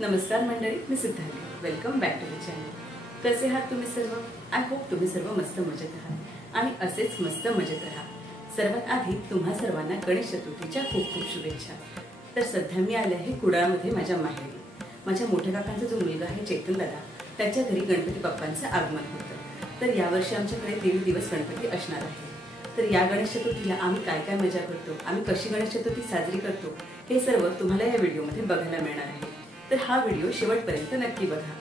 नमस्कार मंडळी, मी Siddharth. Welcome back to the channel. कसे आहात तुम्ही सर्व? आय होप तुम्ही सर्व मस्त मजेत आहात आणि असेच मस्त मजेत राहा. सर्वात आधी तुम्हा सर्वांना गणेश चतुर्थीच्या खूप खूप शुभेच्छा. तर सध्या मी आले आहे कुडाळमध्ये माझ्या माहेरी. माझ्या मोठ्या काकांचा जो मुलगा आहे चेतन दादा, त्याच्या घरी गणपती बाप्पांचं आगमन होतं. तर यावर्षी आमच्याकडे 1.5 दिवस गणपती असणार आहे. तर या गणेश चतुर्थीला आम्ही काय काय मजा करतो, आम्ही कशी गणेश चतुर्थी साजरी करतो, हे सर्व तुम्हाला या व्हिडिओमध्ये बघायला मिळणार आहे. तर हा व्हिडिओ शेवटपर्यंत नक्की बघा.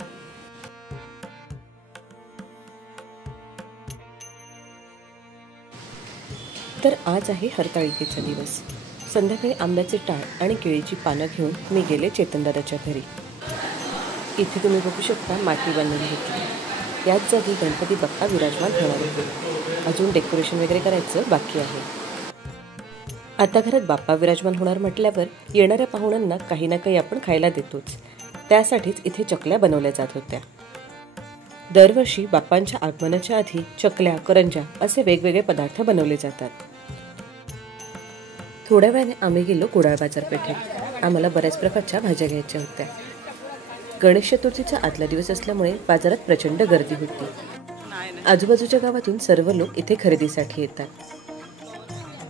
तर आज आहे हरताळिकेचा दिवस. संध्याकाळी आंब्याचे टाळ आणि केळीची पानं घेऊन मी गेले चेतनदादाच्या घरी. इथे तुम्ही बघू शकता माती बांधून घेतली. याच जागी गणपती बाप्पा विराजमान होणार आहे. अजून डेकोरेशन वगैरे करायचं बाकी आहे. आता घरात बाप्पा विराजमान होणार म्हटल्यावर येणाऱ्या पाहुण्यांना काही ना काही आपण खायला देतोच. त्यासाठीच इथे चकल्या बनवल्या जात होत्या. दरवर्षी बाप्पांच्या आगमनाच्या आधी चकल्या, करंज्या असे वेगवेगळे पदार्थ बनवले जातात. थोड्या वेळाने आम्ही गेलो कुडाळ बाजारपेठेत. आम्हाला बऱ्याच प्रकारच्या भाज्या घ्यायच्या होत्या. गणेश चतुर्थीचा आदला दिवस असल्यामुळे बाजारात प्रचंड गर्दी होती. आजूबाजूच्या गावातून सर्व लोक इथे खरेदीसाठी येतात.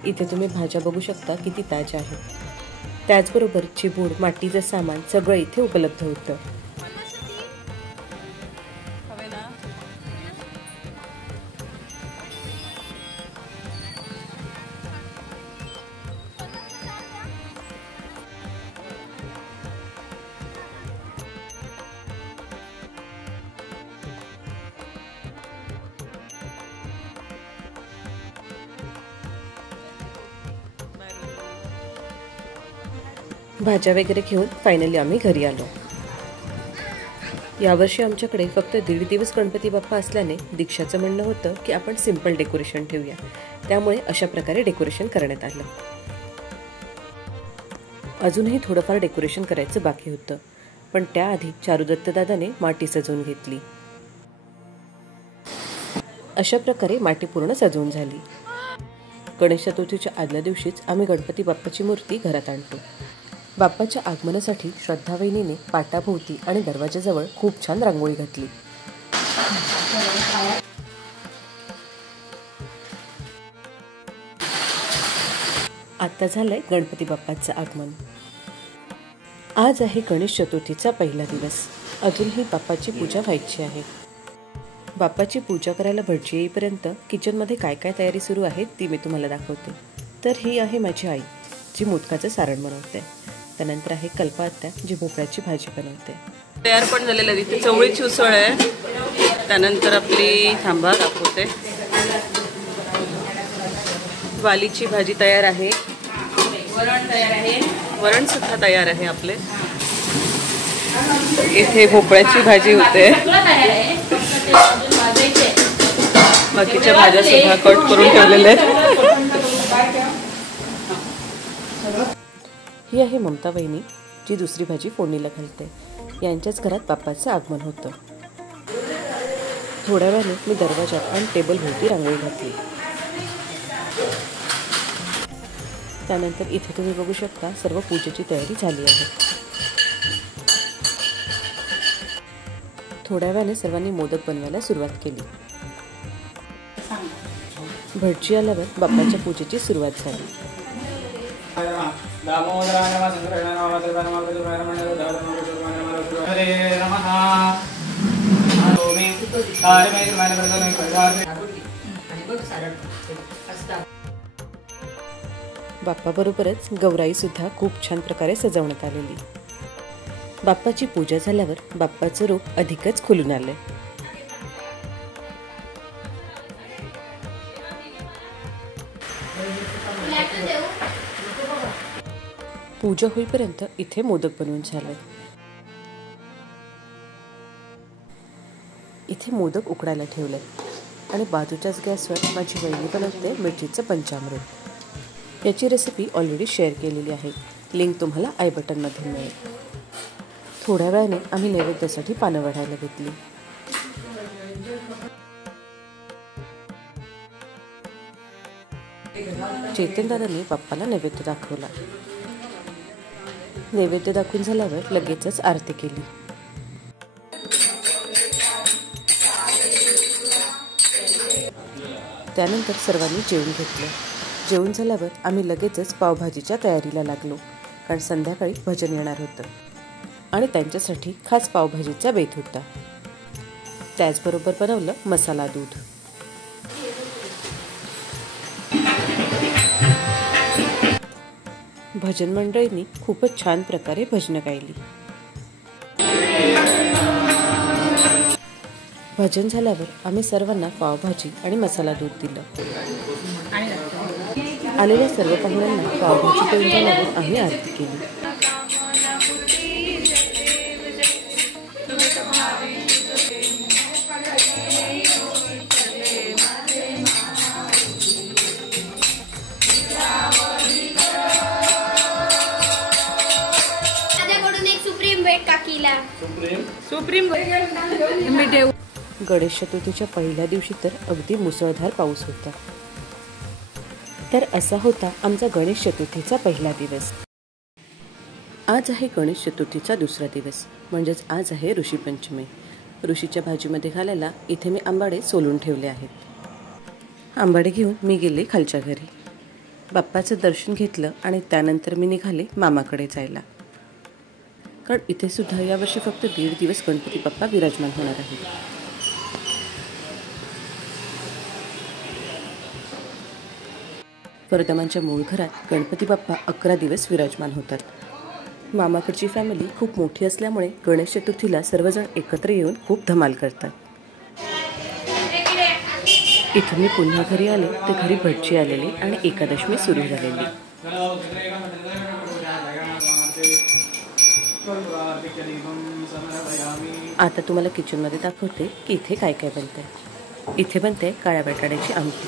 इथे तुम्ही भाज्या बघू शकता किती ताज्या आहेत. त्याचबरोबर चिबूड, मातीचं सामान सगळं इथे उपलब्ध होतं. भाज्या वगैरे घेऊन फायनली आम्ही घरी आलो. यावर्षी आमच्याकडे फक्त 1.5 दिवस गणपती बाप्पा असल्याने दीक्षाचं म्हणणं होतं की आपण सिंपल डेकोरेशन ठेवूया. त्यामुळे अशा प्रकारे डेकोरेशन करण्यात आलं. अजूनही थोडंफार डेकोरेशन करायचं बाकी होतं, पण त्याआधी चारुदत्त दादाने माटी सजवून घेतली. अशा प्रकारे माटी पूर्ण सजवून झाली. गणेश चतुर्थीच्या आदल्या दिवशीच आम्ही गणपती बाप्पाची मूर्ती घरात आणतो. बाप्पाच्या आगमनासाठी श्रद्धा वहिनीने पाटाभोवती आणि दरवाजाजवळ खूप छान रांगोळी घातली. आता झालंय गणपती बाप्पाचं आगमन. आज आहे गणेश चतुर्थीचा पहिला दिवस. अजूनही बाप्पाची पूजा व्हायची आहे. बाप्पाची पूजा करायला भटजी येईपर्यंत किचनमध्ये काय काय तयारी सुरू आहे ती मी तुम्हाला दाखवते. तर ही आहे माझी आई, जी मोदकाचं सारण बनवते. त्यानंतर आहे कल्पा आत्या, जी भोपळ्याची भाजी बनवते. तयार पण झालेलं आहे. इथे चवळीची उसळ आहे. त्यानंतर आपली थांबा दाखवते, वालीची भाजी तयार आहे. वरण तयार आहे. वरण सुद्धा तयार आहे आपले. इथे भोपळ्याची भाजी होते. बाकीच्या भाज्या सुद्धा कट करून ठेवलेल्या आहेत. ही आहे ममता वहिनी, जी दुसरी भाजी फोडणीला घालते. यांच्याच घरात बाप्पाचं आगमन होतं. थोड्या वेळाने मी दरवाजात आणि टेबल भोवती रांगोळी घातली. त्यानंतर इथे तुम्ही बघू शकता सर्व पूजेची तयारी झाली आहे. थोड्या वेळाने सर्वांनी मोदक बनवायला सुरुवात केली. भटजी आल्यावर बाप्पाच्या पूजेची सुरुवात झाली. बाप्पा बरोबरच गौराई सुद्धा खूप छान प्रकारे सजवण्यात आलेली. बाप्पाची पूजा झाल्यावर बाप्पाचं रूप अधिकच खुलून आलंय. पूजा होईपर्यंत इथे मोदक बनवून झाले. इथे मोदक उकडायला ठेवले आणि बाजूच्याच गॅसवर माझी वहिनी बनवते मिरचीचं पंचामृत. याची रेसिपी ऑलरेडी शेअर केलेली आहे. लिंक तुम्हाला आय बटनमध्ये मिळेल. थोड्या वेळाने आम्ही नैवेद्यासाठी पानं वाढायला घेतली. चेतनदादांनी बाप्पाला नैवेद्य दाखवला. नैवेद्य दाखवून झाल्यावर लगेचच आरती केली. त्यानंतर सर्वांनी जेवून घेतलं. जेवून झाल्यावर आम्ही लगेचच पावभाजीच्या तयारीला लागलो, कारण संध्याकाळी भजन येणार होतं आणि त्यांच्यासाठी खास पावभाजीचा बेत होता. त्याचबरोबर बनवलं मसाला दूध. भजन मंडळींनी खूपच छान प्रकारे भजनं गायली. भजन झाल्यावर आम्ही सर्वांना पावभाजी आणि मसाला दूध दिलं. आलेल्या सर्व पाहुण्यांना पावभाजी देऊन झाल्यावर आम्ही आरती केली. गणेश चतुर्थीच्या पहिल्या दिवशी तर अगदी मुसळधार पाऊस होता. तर असा होता आमचा गणेश चतुर्थीचा पहिला दिवस. आज आहे गणेश चतुर्थीचा दुसरा दिवस, म्हणजेच आज आहे ऋषीपंचमी. ऋषीच्या भाजीमध्ये घालायला इथे मी आंबाडे सोलून ठेवले आहेत. आंबाडे घेऊन मी गेले खालच्या घरी. बाप्पाचं दर्शन घेतलं आणि त्यानंतर मी निघाले मामाकडे जायला, कारण इथे सुद्धा यावर्षी फक्त 1.5 दिवस गणपती बाप्पा विराजमान होणार आहेत. वर्धमानच्या मूळ घरात गणपती बाप्पा 11 दिवस विराजमान होतात. मामाकडची फॅमिली खूप मोठी असल्यामुळे गणेश चतुर्थीला सर्वजण एकत्र येऊन खूप धमाल करतात. इथून मी पुन्हा घरी आले तर घरी भटजी आलेली आणि एकादशमी सुरू झालेली. आता तुम्हाला किचनमध्ये दाखवते की इथे काय काय बनते. इथे बनते काळ्या बटाट्याची आमटी.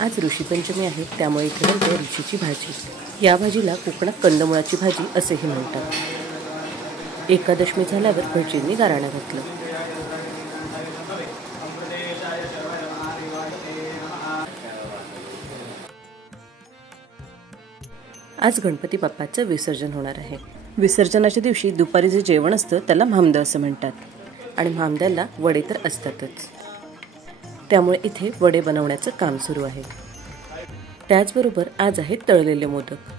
आज ऋषीपंचमी आहे, त्यामुळे इथे बनते ऋषीची भाजी. या भाजीला कोकणात कंदमुळाची भाजी असेही म्हणतात. एकादशमी झाल्यावर भटजींनी गाराणं घातलं. आज गणपती बाप्पाचं विसर्जन होणार आहे. विसर्जनाच्या दिवशी दुपारी जे जेवण असतं त्याला म्हामदं असं म्हणतात आणि म्हामद्याला वडे तर असतातच. त्यामुळे इथे वडे बनवण्याचं काम सुरू आहे. त्याचबरोबर आज आहेत तळलेले मोदक.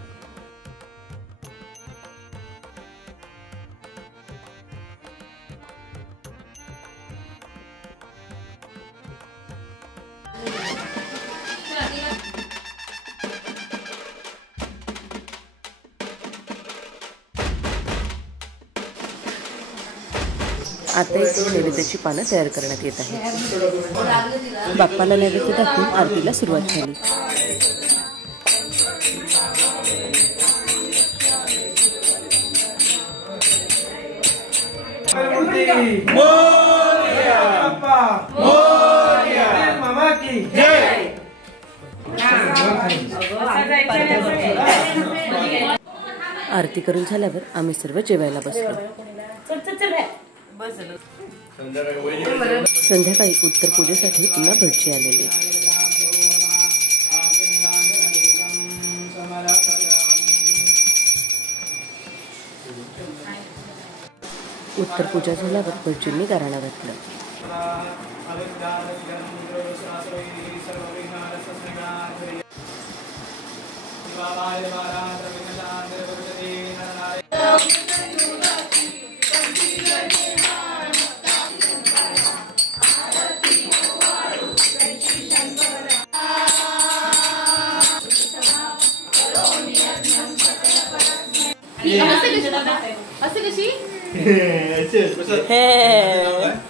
आता इथे नैवेद्याची पानं तयार करण्यात येत आहेत. बाप्पाला नैवेद्य दाखवून आरतीला सुरुवात झाली. आरती करून झाल्यावर आम्ही सर्व जेवायला बसलो. संध्याकाळी उत्तर पूजेसाठी पुन्हा भटजी आलेले. उत्तर पूजा झाल्यावर भटजींनी गाराणं घातलं.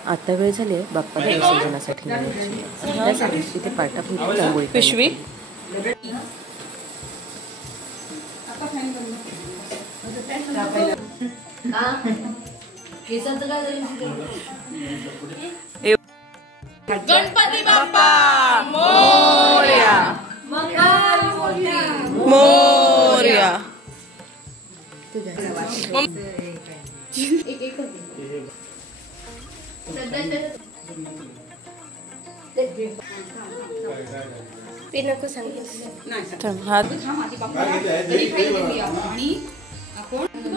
आता वेळ झाली बाप्पाला विसर्जनासाठी न्यायची. त्यासाठी तिथे पाटापुरी रांगोळी पिशवी गणपती बाप्पा मोरया. मोरया. ते नको सांगितलं. हात आणि आपण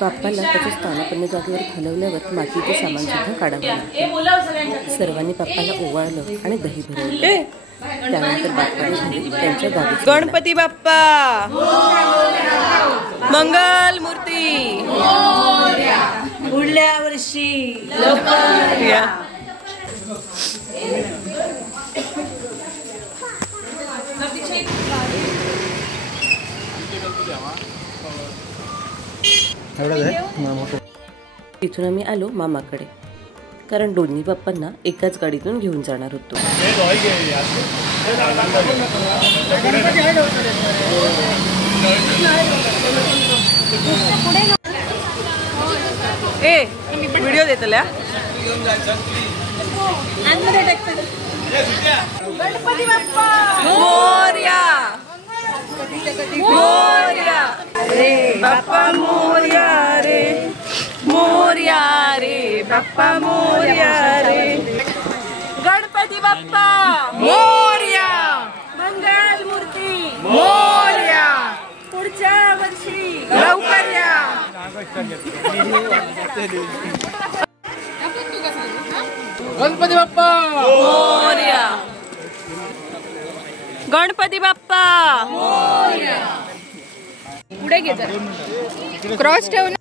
बाप्पाला त्याच्या स्थानापन्न जागेवर हलवल्यावर मातीचं सामान सुद्धा काढावं लागतं. सर्वांनी बाप्पाला ओवाळलं आणि दही भरवलं. त्यानंतर बाप्पाने त्यांच्या गावी गणपती बाप्पा मंगल मूर्ती पुढल्या वर्षी तिथून आम्ही आलो मामाकडे, कारण दोन्ही बाप्पांना एकाच गाडीतून घेऊन जाणार होतो. ए व्हिडिओ देतल्या गणपती बाप्पा मोरया मोरया रे बाप्पा मोरया रे मोरया रे बाप्पा मोरया रे गणपती बाप्पा मोरया मंगल मूर्ती मोरया पुढच्या वर्षी लवकर या. गणपती बाप्पा मोरया गणपती बाप्पा मोरया. पुढे घे जरा क्रॉस ठेव ना.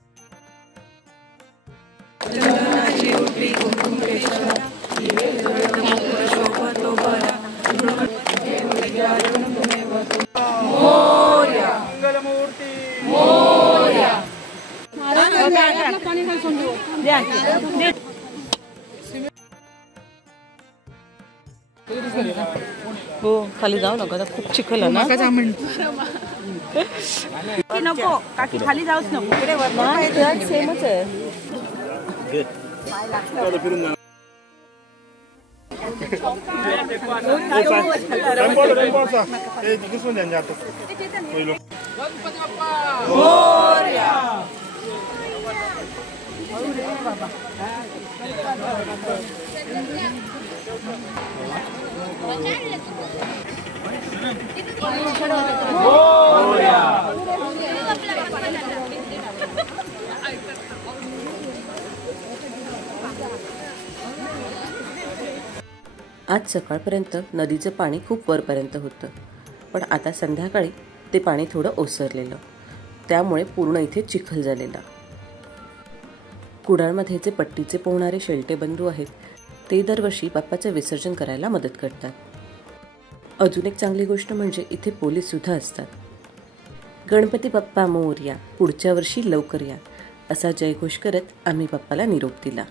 हो, खाली जाऊ नका, आता खूप चिखल आहे ना. नको काकी खाली जाऊच नको. सेमच आहे. आज सकाळपर्यंत नदीचं पाणी खूप वरपर्यंत होतं, पण आता संध्याकाळी ते पाणी थोडं ओसरलेलं, त्यामुळे पूर्ण इथे चिखल झालेला. कुडाळमध्ये जे पट्टीचे पोहणारे शेलटे बंधू आहेत ते दरवर्षी बाप्पाचं विसर्जन करायला मदत करतात. अजून एक चांगली गोष्ट म्हणजे इथे पोलीस सुद्धा असतात. गणपती बाप्पा मोरया, पुढच्या वर्षी लवकर या, असा जयघोष करत आम्ही बाप्पाला निरोप दिला.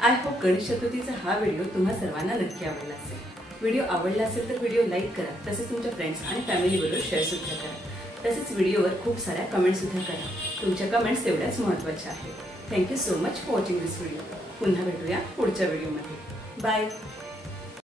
आय होप गणेश चतुर्थीचा हा व्हिडिओ तुम्हा सर्वांना नक्की आवडला असेल. व्हिडिओ आवडला असेल तर व्हिडिओ लाईक करा, तसेच तुमच्या फ्रेंड्स आणि फॅमिलीबरोबर शेअर सुद्धा करा. तसेच व्हिडिओवर खूप साऱ्या कमेंट्स सुद्धा करा. तुमच्या कमेंट्स तेवढ्याच महत्त्वाच्या आहेत. Thank you so much for watching this video. पुन्हा भेटूया पुढच्या व्हिडिओमध्ये. बाय.